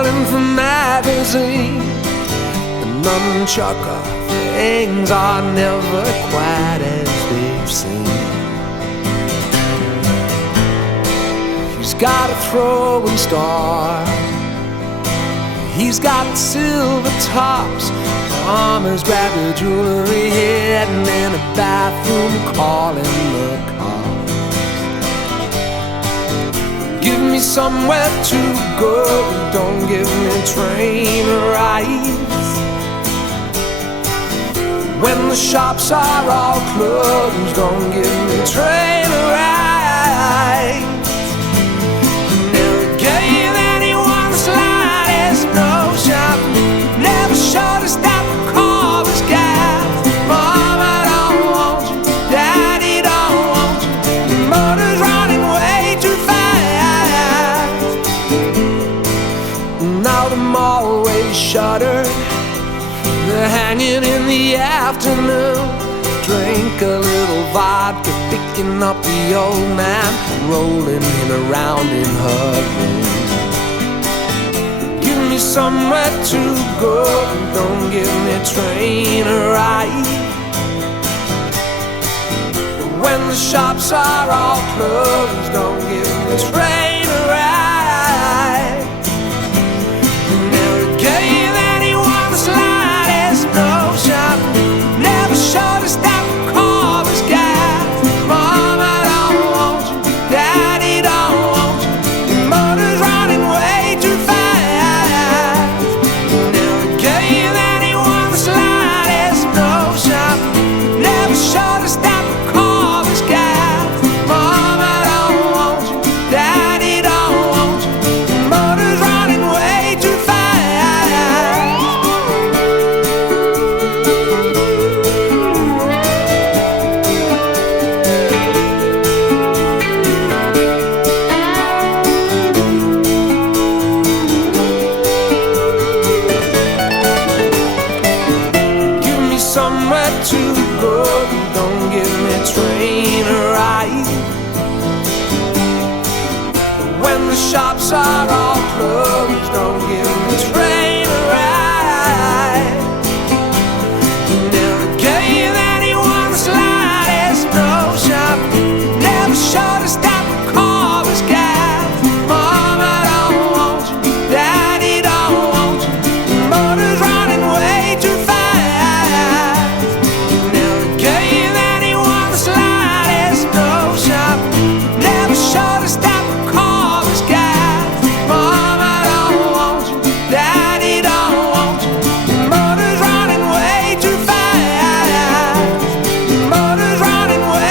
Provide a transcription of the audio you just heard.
styling for magazine. The nunchucker things are never quite as they've seemed. He's got a throwing star, he's got silver tops, armors grab the jewelry, hidden in a bathroom, calling the cops. Give me somewhere to go, don't give me train rides. When the shops are all closed, don't give me train rides. Never gave anyone the slightest notion, never showed us that the car was gas. Mama don't want you, Daddy don't want you, the motor's running way too fast. Now the mall is shuttered, they're hanging in the afternoon. Drink a little vodka, picking up the old man, rolling him around in her room. Give me somewhere to go, don't give me train ride. When the shops are all closed, don't give me train